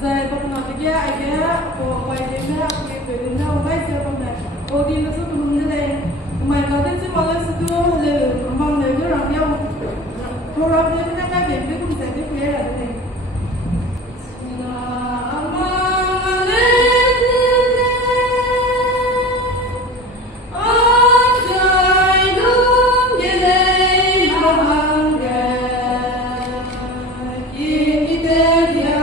Zai pakna tiga aja ko wai dena ke dena wai se pakna odi na su dum ne mai ka de se wala su do le amang le go ram yo ko ram ne na ka ke be kum se de le ra de na amang le ajai dum ye le mahang ge ki de dia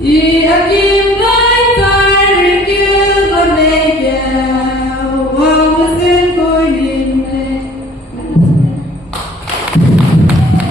E aqui